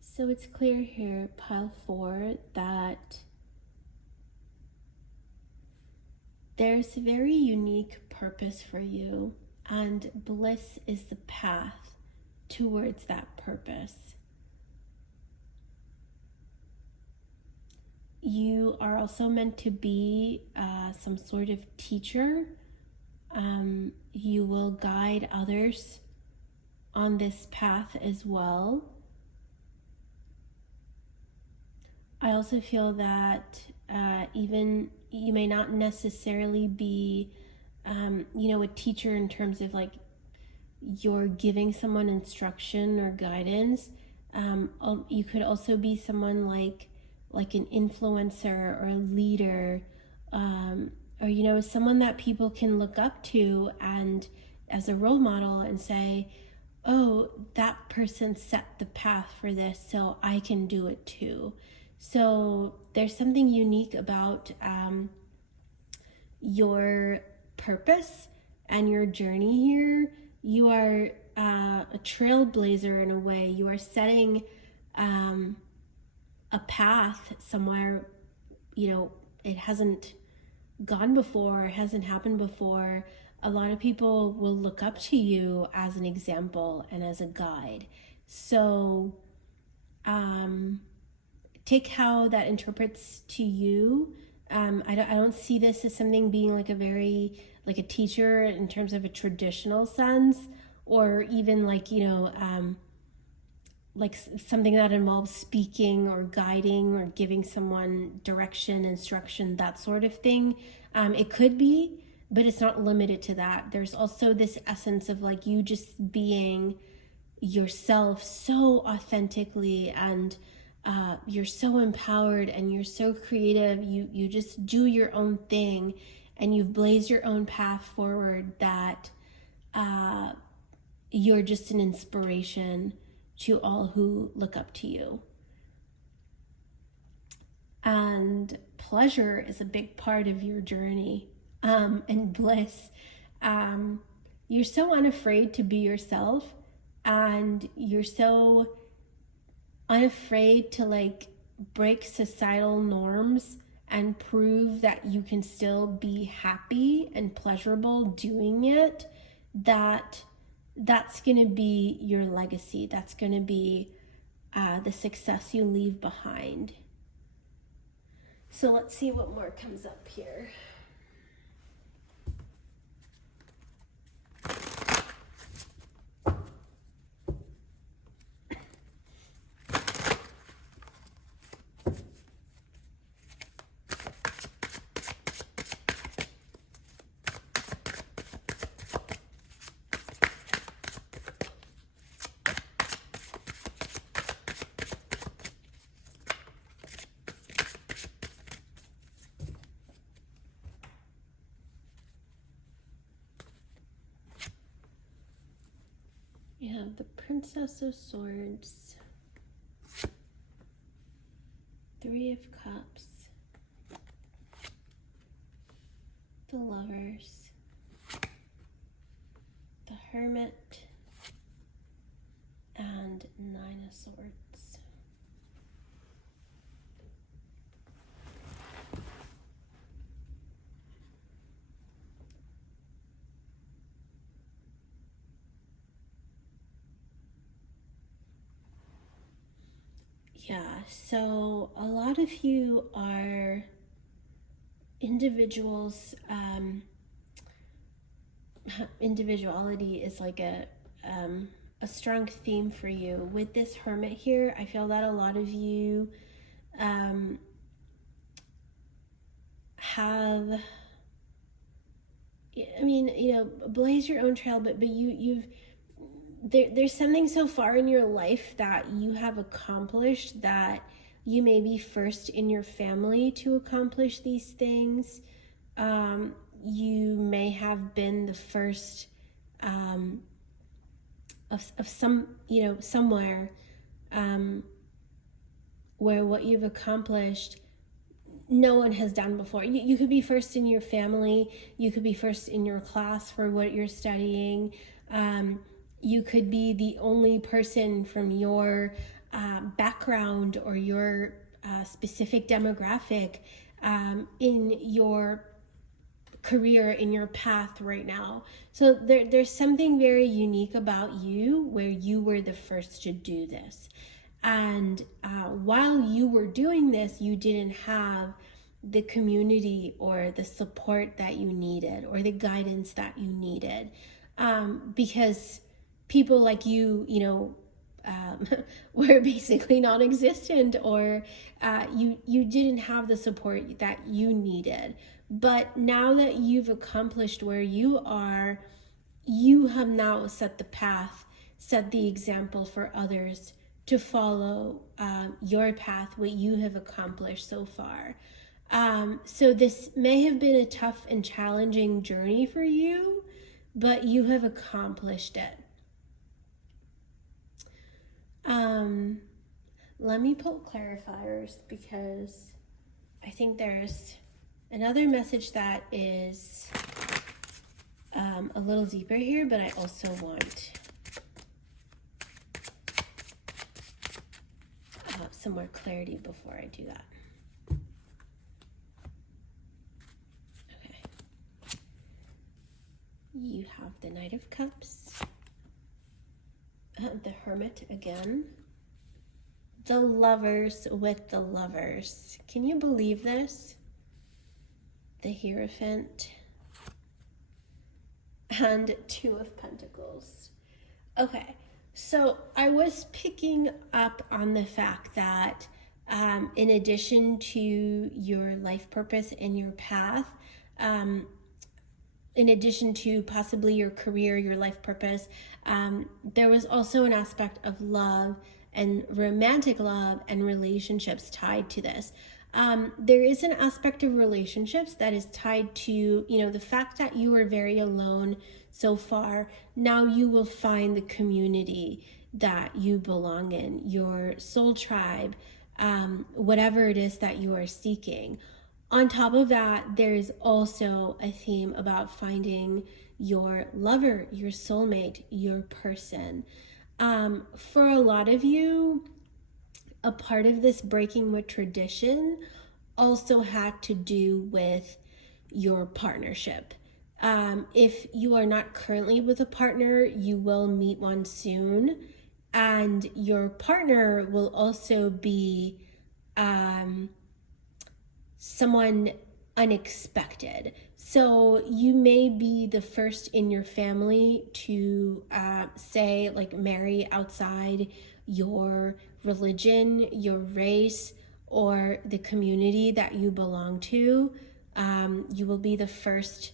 So it's clear here, pile 4, that there's a very unique purpose for you, and bliss is the path towards that purpose. You are also meant to be some sort of teacher. You will guide others on this path as well. I also feel that even you may not necessarily be, a teacher in terms of like you're giving someone instruction or guidance. You could also be someone like an influencer or a leader, or someone that people can look up to and as a role model and say, oh, that person set the path for this, so I can do it too. So there's something unique about your purpose and your journey here. You are a trailblazer in a way. You are setting a path somewhere, it hasn't gone before, it hasn't happened before. A lot of people will look up to you as an example and as a guide. So take how that interprets to you. I don't see this as something being like a teacher in terms of a traditional sense, or even like something that involves speaking or guiding or giving someone direction, instruction, that sort of thing. It could be, but it's not limited to that. There's also this essence of like you just being yourself so authentically, and you're so empowered and you're so creative. You just do your own thing and you've blazed your own path forward, that you're just an inspiration to all who look up to you. And pleasure is a big part of your journey, and bliss. You're so unafraid to be yourself, and you're so unafraid to like break societal norms and prove that you can still be happy and pleasurable doing it, that's going to be your legacy. That's going to be the success you leave behind. So let's see what more comes up here. You have the Princess of Swords, 3 of Cups, the Lovers, the Hermit, and Nine of Swords. Yeah, so a lot of you are individuals. Individuality is like a strong theme for you. With this Hermit here, I feel that a lot of you have, I mean, you know, blaze your own trail, but there's something so far in your life that you have accomplished that you may be first in your family to accomplish these things. You may have been the first of some, you know, somewhere where what you've accomplished no one has done before. You could be first in your family. You could be first in your class for what you're studying. You could be the only person from your background or your specific demographic in your career, in your path right now. So there's something very unique about you where you were the first to do this. And while you were doing this, you didn't have the community or the support that you needed or the guidance that you needed, because people like you know, were basically non-existent, or you didn't have the support that you needed. But now that you've accomplished where you are, you have now set the path, set the example for others to follow your path, what you have accomplished so far. So this may have been a tough and challenging journey for you, but you have accomplished it. Let me pull clarifiers because I think there's another message that is a little deeper here, but I also want some more clarity before I do that. Okay. You have the Knight of Cups, the Hermit again, the Lovers with the Lovers. Can you believe this? The Hierophant, and Two of Pentacles. Okay, so I was picking up on the fact that in addition to your life purpose and your path, in addition to possibly your career, your life purpose, there was also an aspect of love and romantic love and relationships tied to this. There is an aspect of relationships that is tied to, you know, the fact that you were very alone so far. Now you will find the community that you belong in, your soul tribe, whatever it is that you are seeking. On top of that, there is also a theme about finding your lover, your soulmate, your person. For a lot of you, a part of this breaking with tradition also had to do with your partnership. If you are not currently with a partner, you will meet one soon, and your partner will also be someone unexpected. So you may be the first in your family to say, like, marry outside your religion, your race, or the community that you belong to. You will be the first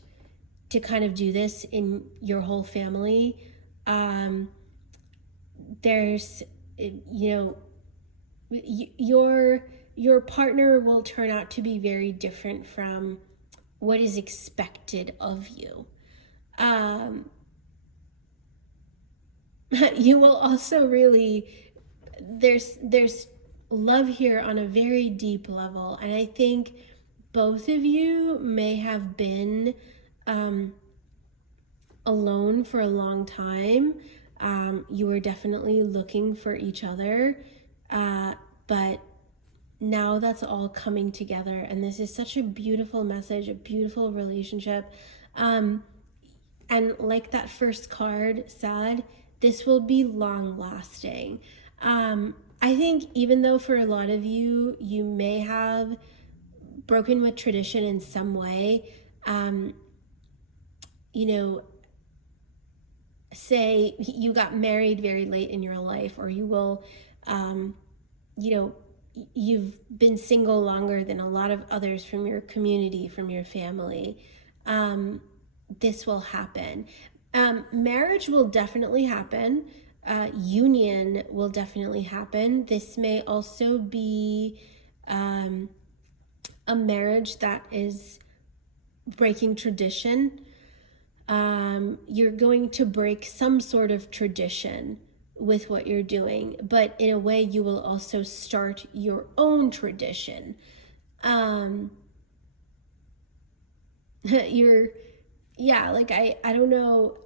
to kind of do this in your whole family. There's, you know, your partner will turn out to be very different from what is expected of you. You will also really, there's love here on a very deep level, and I think both of you may have been alone for a long time, You were definitely looking for each other, but now that's all coming together, and this is such a beautiful message, a beautiful relationship. And like that first card said, this will be long lasting. I think even though for a lot of you, you may have broken with tradition in some way, you know, say you got married very late in your life, or you will, you know, you've been single longer than a lot of others from your community, from your family, this will happen. Marriage will definitely happen. Union will definitely happen. This may also be a marriage that is breaking tradition. You're going to break some sort of tradition with what you're doing, but in a way you will also start your own tradition. Like I don't know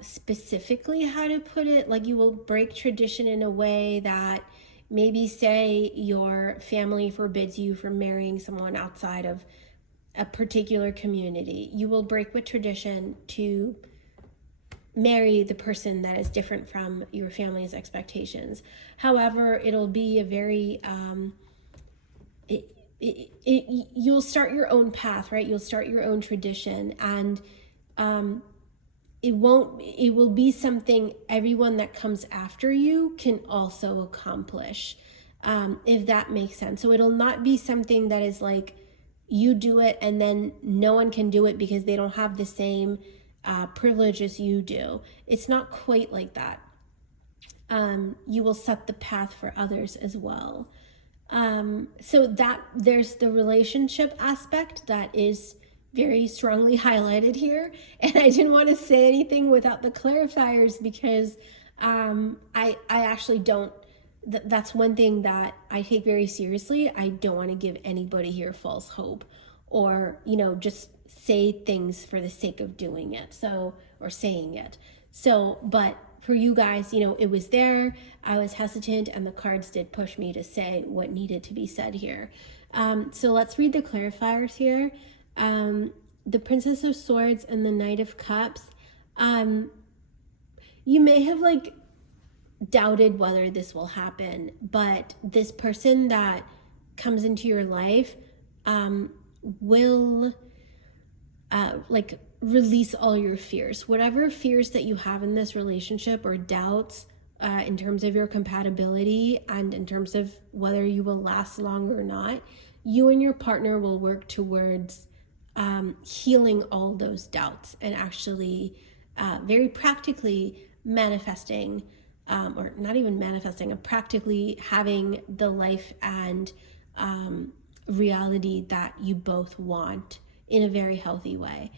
specifically how to put it. Like, you will break tradition in a way that maybe, say, your family forbids you from marrying someone outside of a particular community. You will break with tradition to marry the person that is different from your family's expectations. However, it'll be a very you'll start your own path, right? You'll start your own tradition, and it will be something everyone that comes after you can also accomplish, if that makes sense. So it'll not be something that is like you do it and then no one can do it because they don't have the same privilege as you do. It's not quite like that. You will set the path for others as well. So that there's the relationship aspect that is very strongly highlighted here. And I didn't want to say anything without the clarifiers because I actually don't, that's one thing that I take very seriously. I don't want to give anybody here false hope or, just say things for the sake of doing it. Or saying it. But for you guys, it was there. I was hesitant and the cards did push me to say what needed to be said here. So let's read the clarifiers here. The Princess of Swords and the Knight of Cups. You may have doubted whether this will happen, but this person that comes into your life will release all your fears. Whatever fears that you have in this relationship or doubts in terms of your compatibility and in terms of whether you will last long or not, you and your partner will work towards healing all those doubts and actually very practically manifesting, or not even manifesting, practically having the life and reality that you both want in a very healthy way.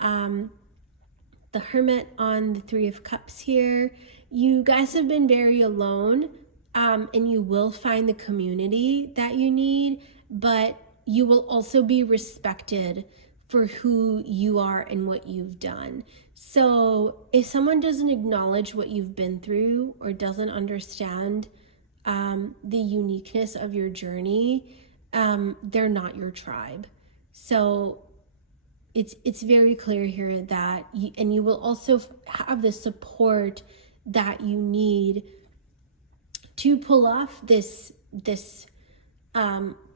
The Hermit on the Three of Cups here. You guys have been very alone, and you will find the community that you need, but you will also be respected for who you are and what you've done. So if someone doesn't acknowledge what you've been through or doesn't understand the uniqueness of your journey, they're not your tribe. So it's very clear here that you will also have the support that you need to pull off this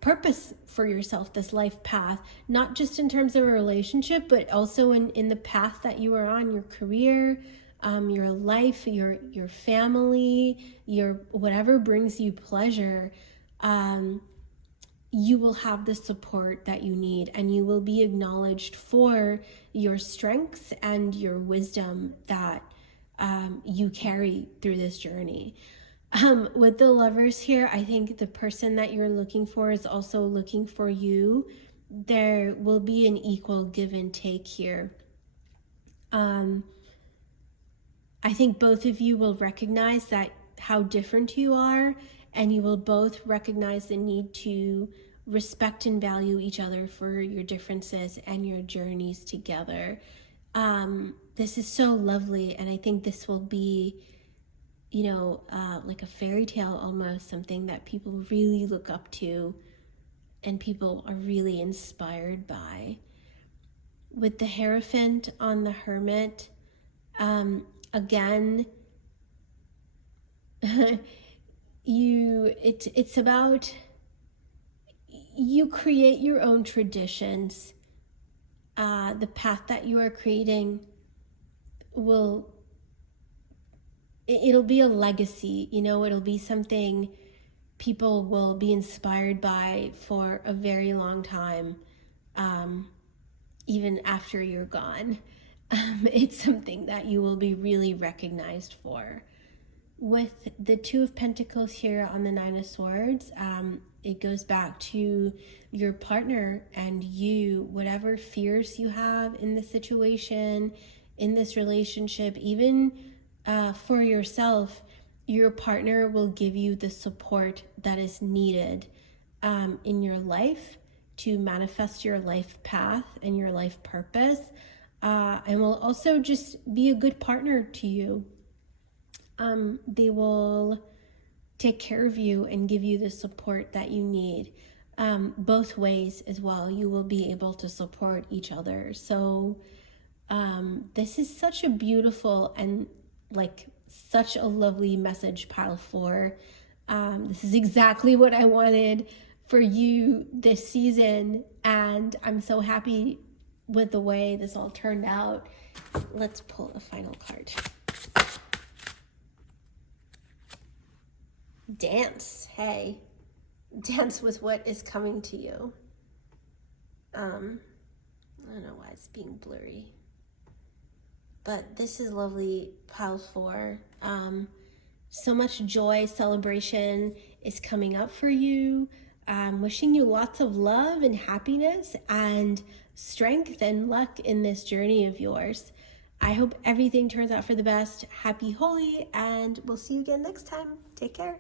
purpose for yourself, this life path, not just in terms of a relationship, but also in the path that you are on, your career, your life, your family, your whatever brings you pleasure. You will have the support that you need, and you will be acknowledged for your strengths and your wisdom that you carry through this journey. With the Lovers here, I think the person that you're looking for is also looking for you. There will be an equal give and take here. I think both of you will recognize that how different you are, and you will both recognize the need to respect and value each other for your differences and your journeys together. This is so lovely, and I think this will be like a fairy tale almost, something that people really look up to and people are really inspired by. With the Hierophant on the Hermit, again, it's about, you create your own traditions. The path that you are creating it'll be a legacy, it'll be something people will be inspired by for a very long time, even after you're gone. It's something that you will be really recognized for. With the Two of Pentacles here on the Nine of Swords, it goes back to your partner and you, whatever fears you have in the situation, in this relationship, even for yourself, your partner will give you the support that is needed in your life to manifest your life path and your life purpose, and will also just be a good partner to you. They will take care of you and give you the support that you need. Both ways as well, you will be able to support each other. So this is such a beautiful and such a lovely message, pile 4. This is exactly what I wanted for you this season, and I'm so happy with the way this all turned out. Let's pull a final card. Dance. Hey, dance with what is coming to you. I don't know why it's being blurry, but this is lovely, pile 4. So much joy, celebration is coming up for you. Wishing you lots of love and happiness and strength and luck in this journey of yours. I hope everything turns out for the best. Happy Holi, and we'll see you again next time. Take care.